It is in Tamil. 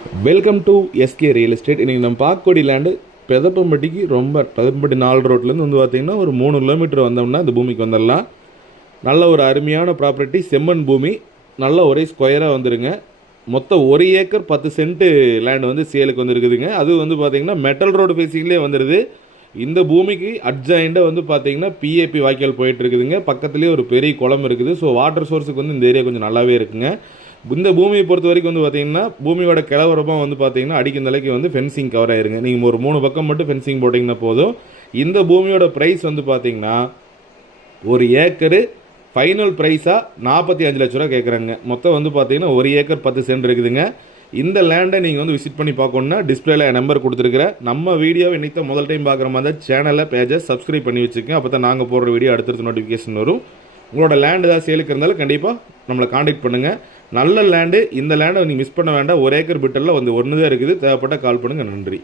Welcome to SK real estate இன்றைக்கி நம்ம பார்க்கக்கூடிய லேண்டு பெதப்பம்பட்டிக்கு ரொம்ப பெதப்பம்பட்டி நாலு ரோட்லேருந்து வந்து பார்த்திங்கன்னா ஒரு மூணு கிலோமீட்டர் வந்தோம்னா இந்த பூமிக்கு வந்துடலாம் நல்ல ஒரு அருமையான ப்ராப்பர்ட்டி செம்மண் பூமி நல்ல ஒரே ஸ்கொயராக வந்துருங்க. மொத்தம் ஒரு ஏக்கர் பத்து சென்ட்டு லேண்ட் வந்து சேலுக்கு வந்துருக்குதுங்க. அது வந்து பார்த்திங்கன்னா மெட்டல் ரோடு ஃபேஸிங்லேயே வந்துடுது இந்த பூமிக்கு அட்ஜாயிண்டாக வந்து பார்த்தீங்கன்னா பிஏபி வாய்க்கால் போயிட்டு இருக்குதுங்க. பக்கத்துலேயே ஒரு பெரிய குளம் இருக்குது. ஸோ வாட்டர் சோர்ஸுக்கு வந்து இந்த ஏரியா கொஞ்சம் நல்லாவே இருக்குங்க. இந்த பூமியை பொறுத்த வரைக்கும் வந்து பார்த்தீங்கன்னா பூமியோட கிளவரமாக வந்து பார்த்தீங்கன்னா அடிக்கும் தலைக்கு வந்து ஃபென்சிங் கவர் ஆயிருங்க. நீங்கள் ஒரு மூணு பக்கம் மட்டும் ஃபென்சிங் போட்டிங்கன்னா போதும். இந்த பூமியோட ப்ரைஸ் வந்து பார்த்தீங்கன்னா ஒரு ஏக்கரு ஃபைனல் ப்ரைஸாக நாற்பத்தி அஞ்சு லட்ச ரூபா கேட்குறாங்க மொத்தம் வந்து பார்த்தீங்கன்னா ஒரு ஏக்கர் பத்து சென்ட் இருக்குதுங்க. இந்த லேண்டை நீங்கள் வந்து விசிட் பண்ணி பார்க்கணுன்னா டிஸ்பிளேல என் நம்பர் கொடுத்துருக்குறேன். நம்ம வீடியோவை இன்னைக்கு முதல் டைம் பார்க்குற மாதிரி சேனலை பேஜை சப்ஸ்கிரைப் பண்ணி வச்சுக்கோங்க. அப்போ தான் நாங்கள் போடுற வீடியோ அடுத்தடுத்த நோட்டிஃபிகேஷன் வரும். உங்களோட லேண்ட் ஏதாவது சேலுக்கு இருந்தாலும் கண்டிப்பாக நம்மளை காண்டாக்ட் பண்ணுங்கள் நல்ல லேண்டு இந்த லேண்டை நீங்கள் மிஸ் பண்ண வேண்டாம். ஒரு ஏக்கர் பிட்டலில் வந்து ஒன்று தான் இருக்குது. தேவைப்பட்ட கால் பண்ணுங்கள் நன்றி.